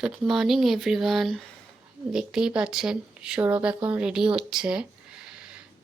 Good morning everyone দেখতেই পাচ্ছেন, সৌরভ এখন রেডি হচ্ছে।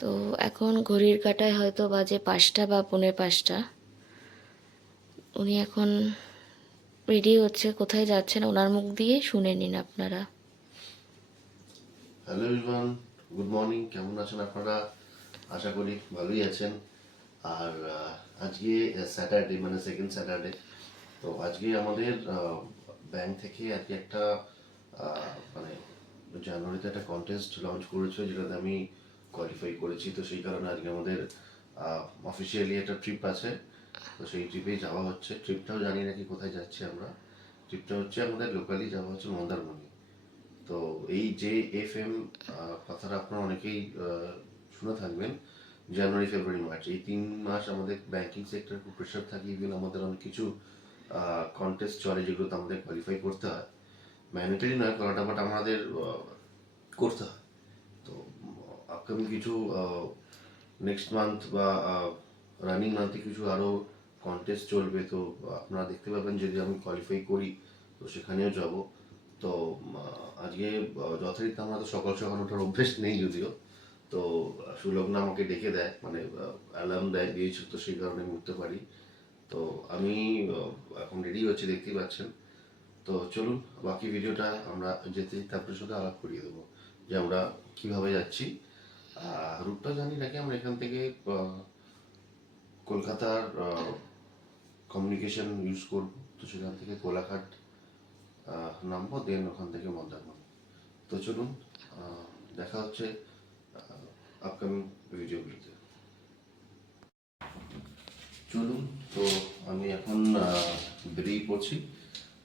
তো এখন ঘড়ির কাঁটায় হয়তো বাজে পাঁচটা বা পৌনে পাঁচটা। উনি এখন রেডি হচ্ছে, কোথায় যাচ্ছেন ওনার মুখ দিয়ে শুনে নিন আপনারা। হ্যালো ইভান গুড মর্নিং কেমন আছেন আপনারা? আশা করি ভালোই আছেন। আর আজকে স্যাটারডে মানে সেকেন্ড স্যাটারডে তো আজকে আমাদের ব্যাংক থেকে আর কি একটা মানে জানুয়ারিতে একটা কন্টেস্ট লঞ্চ করেছে যেটাতে আমি কোয়ালিফাই করেছি। তো সেই কারণে আজকে আমাদের অফিসিয়ালি একটা ট্রিপ আছে। তো সেই ট্রিপেই যাওয়া হচ্ছে। ট্রিপটাও জানি নাকি কোথায় যাচ্ছি আমরা। ট্রিপটা হচ্ছে আমাদের লোকালি যাওয়া হচ্ছে মন্দারমণি। তো এই যে এফ এম কথাটা আপনারা অনেকেই শুনে থাকবেন। জানুয়ারি ফেব্রুয়ারি মার্চ এই তিন মাস আমাদের ব্যাংকিং সেক্টর খুব প্রেশার থাকে ইভেন আমাদের অনেক কিছু কন্টেস্ট চলে যেগুলোতে আমাদের কোয়ালিফাই করতে হয়। ম্যান্ডেটারি নয় করাটা বাট আমাদের করতে হয়। তো আপকামিং কিছু নেক্সট মান্থ বা রানিং মান্থে কিছু আরও কন্টেস্ট চলবে, তো আপনারা দেখতে পাবেন যদি আমি কোয়ালিফাই করি, তো সেখানেও যাব। তো আজকে যথারীতি আমরা তো সকাল সকাল ওঠার অভ্যেস নেই যদিও, তো সুলগ্না আমাকে ডেকে দেয় মানে অ্যালার্ম দেয় দিয়েছে তো সেই কারণে উঠতে পারি। তো আমি এখন রেডি হচ্ছে, দেখতেই পাচ্ছেন। তো চলুন, বাকি ভিডিওটা আমরা যেতে যেতে আপনার সাথে আলাপ করিয়ে দেবো যে আমরা কীভাবে যাচ্ছি। রুটটা জানি নাকি আমরা এখান থেকে কলকাতার কমিউনিকেশন ইউজ করব। তো সেখান থেকে কোলাঘাট নামবো দেন ওখান থেকে মন্দারমণি। তো চলুন দেখা হচ্ছে আপকামিং ভিডিওগুলোতে চলুন তো আমি এখন বেরিয়ে পড়ছি।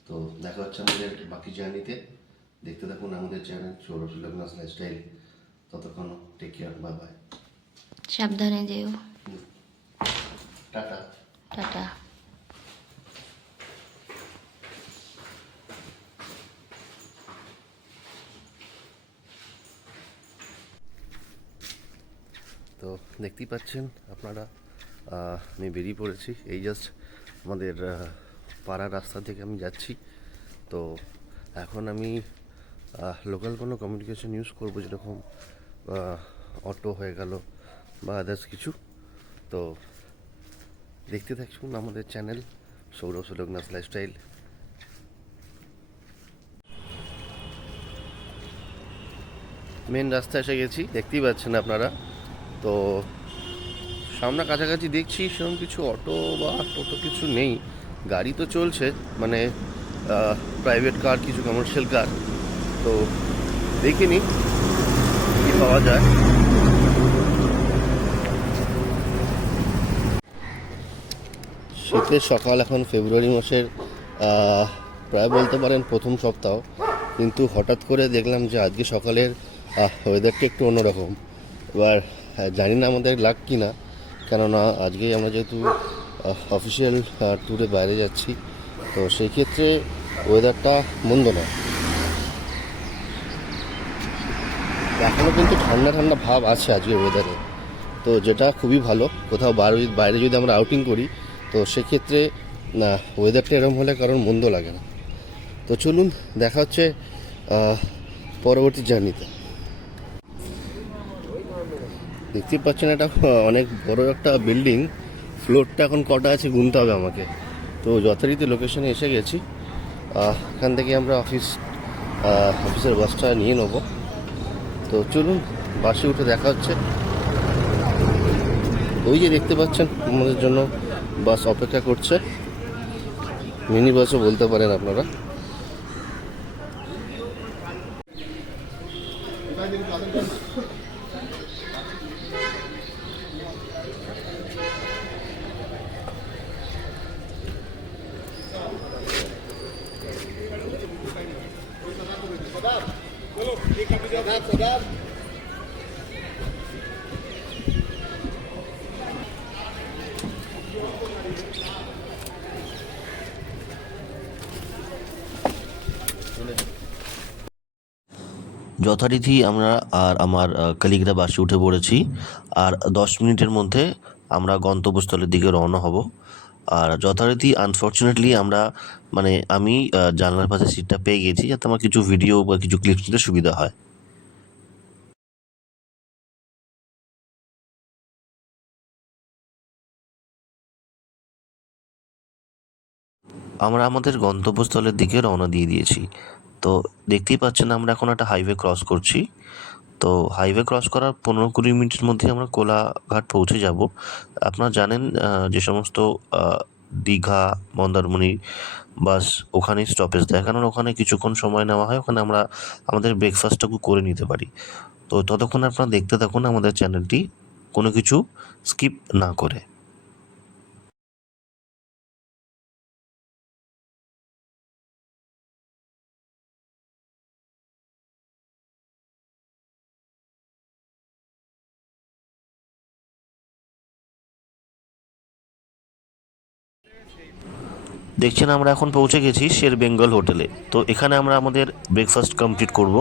তো দেখা হচ্ছে আমাদের বাকি জার্নিতে দেখতে থাকুন আমাদের চ্যানেল সৌরভ সুলগ্নাস লাইফস্টাইল ততক্ষণ টেক কেয়ার বাই বাই সাবধানে যেও। টাটা। টাটা। তো দেখতেই পাচ্ছেন আপনারা। আমি বেরিয়ে পড়েছি। এই জাস্ট আমাদের পাড়ার রাস্তা থেকে আমি যাচ্ছি। তো এখন আমি লোকাল কোনো কমিউনিকেশন ইউজ করব যেরকম অটো হয়ে গেল বা আদার্স কিছু। তো দেখতে থাকুন আমাদের channel Sourav Sulagna's lifestyle main রাস্তা এসে গেছি, দেখতেই পাচ্ছেন আপনারা। তো সামনে কাছাকাছি দেখছি সেরকম কিছু অটো বা টোটো কিছু নেই। গাড়ি তো চলছে মানে প্রাইভেট কার কিছু কমার্শিয়াল কার তো দেখে দেখিনি কি পাওয়া যায়। শীতের সকাল এখন ফেব্রুয়ারি মাসের প্রায় বলতে পারেন প্রথম সপ্তাহ। কিন্তু হঠাৎ করে দেখলাম যে আজকে সকালের ওয়েদারটা একটু অন্যরকম। এবার জানি না আমাদের লাগ কি না কেননা আজকে আমরা যেহেতু অফিসিয়াল ট্যুরে বাইরে যাচ্ছি, তো সেই ক্ষেত্রে ওয়েদারটা মন্দ না এখনও কিন্তু ঠান্ডা ঠান্ডা ভাব আছে আজকের ওয়েদারে তো যেটা খুবই ভালো। কোথাও বাইরে বাইরে যদি আমরা আউটিং করি, তো সেক্ষেত্রে, না ওয়েদারটা এরকম হলে কারণ মন্দ লাগে না। তো চলুন, দেখা হচ্ছে পরবর্তী জার্নিতে দেখতেই পাচ্ছেন এটা অনেক বড় একটা বিল্ডিং ফ্লোরটা এখন কটা আছে গুনতে হবে আমাকে। তো যথারীতি লোকেশনে এসে গেছি। এখান থেকে আমরা অফিস অফিসের বাসটা নিয়ে নেব। তো চলুন বাসে উঠে দেখা হচ্ছে। ওই যে দেখতে পাচ্ছেন, আমাদের জন্য বাস অপেক্ষা করছে। মিনি বাসও বলতে পারেন আপনারা। যথারীতি আমরা আর আমার কালিগরা বাসে উঠে পড়েছি। আর দশ মিনিটের মধ্যে আমরা গন্তব্যস্থলের দিকে রওনা হব। আর যথারীতি আনফর্চুনেটলি আমরা মানে আমি জানলার পাশে সিটটা পেয়ে গেছি যাতে আমার কিছু ভিডিও বা কিছু ক্লিপস নিতে সুবিধা হয়। আমরা আমাদের গন্তব্যস্থলের দিকে রওনা দিয়ে দিয়েছি। তো দেখতেই পাচ্ছেন আমরা এখন একটা হাইওয়ে ক্রস করছি। তো হাইওয়ে ক্রস করার পনেরো কুড়ি মিনিটের মধ্যে আমরা কোলাঘাট পৌঁছে যাব। আপনারা জানেন যে সমস্ত দীঘা, মন্দারমণি বাস ওখানেই স্টপেজ দেয়। কারণ ওখানে কিছুক্ষণ সময় নেওয়া হয়, ওখানে আমরা আমাদের ব্রেকফাস্টটুকু করে নিতে পারি। তো ততক্ষণ আপনারা দেখতে থাকুন আমাদের চ্যানেলটি কোনো কিছু স্কিপ না করে। দেখছেন আমরা এখন পৌঁছে গেছি শের বেঙ্গল হোটেলে। তো এখানে আমরা আমাদের ব্রেকফাস্ট কমপ্লিট করব।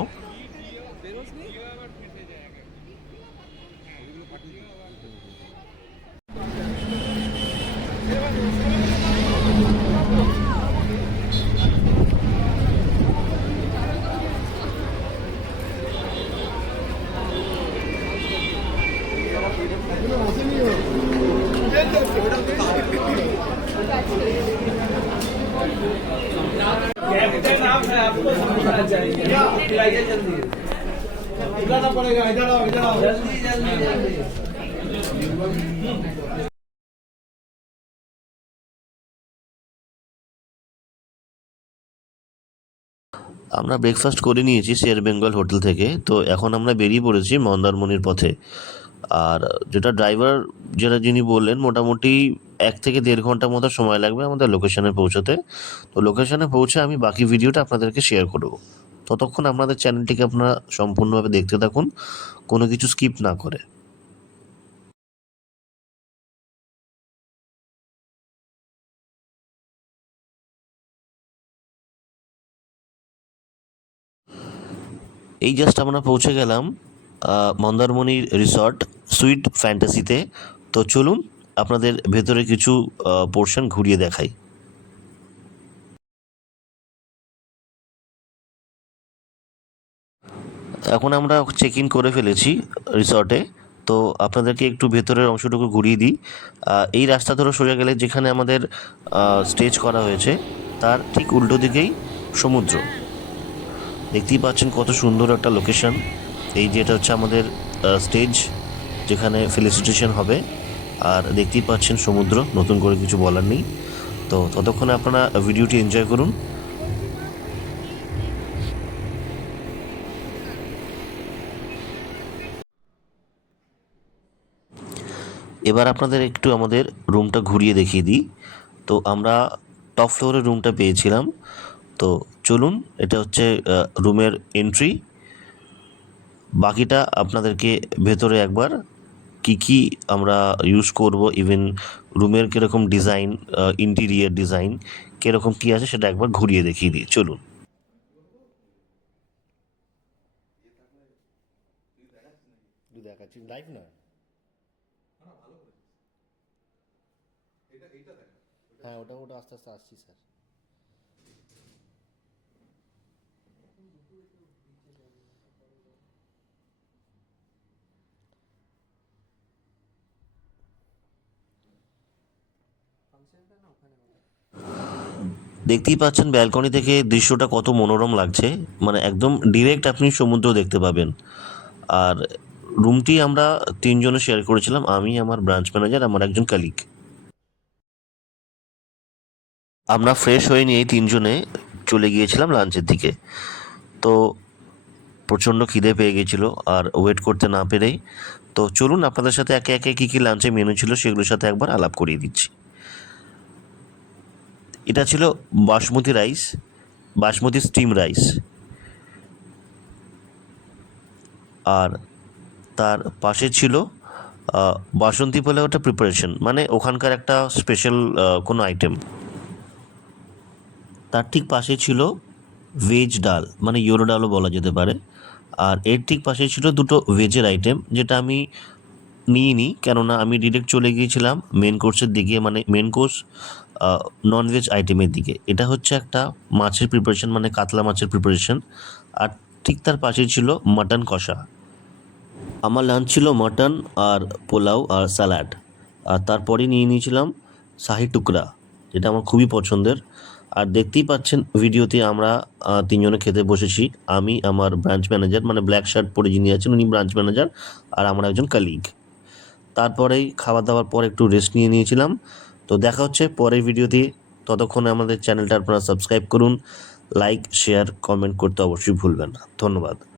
আমরা ব্রেকফাস্ট করে নিয়েছি শের বেঙ্গল হোটেল থেকে। তো এখন আমরা বেরিয়ে পড়েছি মন্দারমণির পথে। আর যেটা ড্রাইভার যেটা যিনি বললেন, মোটামুটি এক থেকে দেড় ঘণ্টার মতো সময় লাগবে আমাদের লোকেশনে পৌঁছতে। তো লোকেশনে পৌঁছে আমি বাকি ভিডিওটা আপনাদেরকে শেয়ার করব। ততক্ষণ আপনাদের চ্যানেলটিকে আপনারা সম্পূর্ণভাবে দেখতে থাকুন, কোনো কিছু স্কিপ না করে। এই জাস্ট আমরা পৌঁছে গেলাম মন্দারমণির রিসর্ট সুইট ফ্যান্টাসিতে তো। চলুন, আপনাদের ভেতরে কিছু পোর্শন ঘুরিয়ে দেখাই। এখন আমরা চেক ইন করে ফেলেছি রিসর্টে তো আপনাদেরকে একটু ভেতরের অংশটুকু ঘুরিয়ে দিই। এই রাস্তা ধরে সোজা গেলে যেখানে আমাদের স্টেজ করা হয়েছে, তার ঠিক উল্টো দিকেই সমুদ্র। দেখতেই পাচ্ছেন কত সুন্দর একটা লোকেশন এই যে এটা হচ্ছে আমাদের স্টেজ যেখানে ফেলিসিটেশন হবে। আর দেখতেই পাচ্ছেন সমুদ্র, নতুন করে কিছু বলার নেই। তো ততক্ষণে আপনারা ভিডিওটি এনজয় করুন। এবার আপনাদের একটু আমাদের রুমটা ঘুরিয়ে দেখিয়ে দিই। তো আমরা টপ ফ্লোরের রুমটা পেয়েছিলাম। তো চলুন, এটা হচ্ছে রুমের এন্ট্রি। বাকিটা আপনাদেরকে ভেতরে একবার কি কি আমরা ইউজ করব, ইভেন রুমের কীরকম ডিজাইন ইন্টিরিয়ার ডিজাইন, কীরকম কী আছে সেটা একবার ঘুরিয়ে দেখিয়ে দিই। চলুন। দেখাচ্ছি লাইভ হ্যাঁ ওটা ওটা আস্তে আস্তে আসছি স্যার। দেখতেই পাচ্ছেন ব্যালকনি থেকে দৃশ্যটা কত মনোরম লাগছে। মানে একদম ডিরেক্ট আপনি সমুদ্র দেখতে পাবেন। আর রুমটি আমরা তিনজনে শেয়ার করেছিলাম, আমি, আমার ব্রাঞ্চ ম্যানেজার আমার একজন কালিক আমরা ফ্রেশ হয়ে নিয়ে তিনজনে চলে গিয়েছিলাম লাঞ্চের দিকে। তো প্রচণ্ড খিদে পেয়ে গেছিল, আর ওয়েট করতে না পেরেই। তো চলুন, আপনাদের সাথে একে একে কী কী লাঞ্চে মেনু ছিল, সেগুলোর সাথে একবার আলাপ করিয়ে দিচ্ছি। এটা ছিল basmati rice basmati steam rice আর তার পাশে ছিল বাসন্তী পোলাও একটা প্রিপারেশন মানে ওখানকার একটা স্পেশাল কোনো আইটেম তার ঠিক পাশে ছিল ভেজ ডাল মানে ইয়োরো ডালও বলা যেতে পারে। আর এর ঠিক পাশে ছিল দুটো ভেজের আইটেম যেটা আমি নিইনি, কেননা আমি ডিরেক্ট চলে গিয়েছিলাম মেন কোর্সের দিকে মানে মেন কোর্স ননভেজ আইটেমের দিকে। এটা হচ্ছে একটা মাছের প্রিপারেশন মানে কাতলা মাছের প্রিপারেশন আর ঠিক তার পাশে ছিল মাটন কষা। আমার লাঞ্চ ছিল মাটন আর পোলাও আর স্যালাড। আর তারপরে নিয়ে নিয়েছিলাম শাহি টুকরা, যেটা আমার খুবই পছন্দের। আর দেখতেই পাচ্ছেন ভিডিওতে আমরা তিনজনে খেতে বসেছি। আমি, আমার ব্রাঞ্চ ম্যানেজার মানে ব্ল্যাক শার্ট পরে যিনি আছেন, উনি ব্রাঞ্চ ম্যানেজার, আর আমার একজন কালিগ তারপরেই খাওয়া দাওয়ার পর একটু রেস্ট নিয়ে নিয়েছিলাম। তো দেখা হচ্ছে পরের ভিডিওতে। ততক্ষণে আমাদের চ্যানেলটা আপনারা সাবস্ক্রাইব করুন লাইক শেয়ার কমেন্ট করতে অবশ্যই ভুলবেন না। ধন্যবাদ।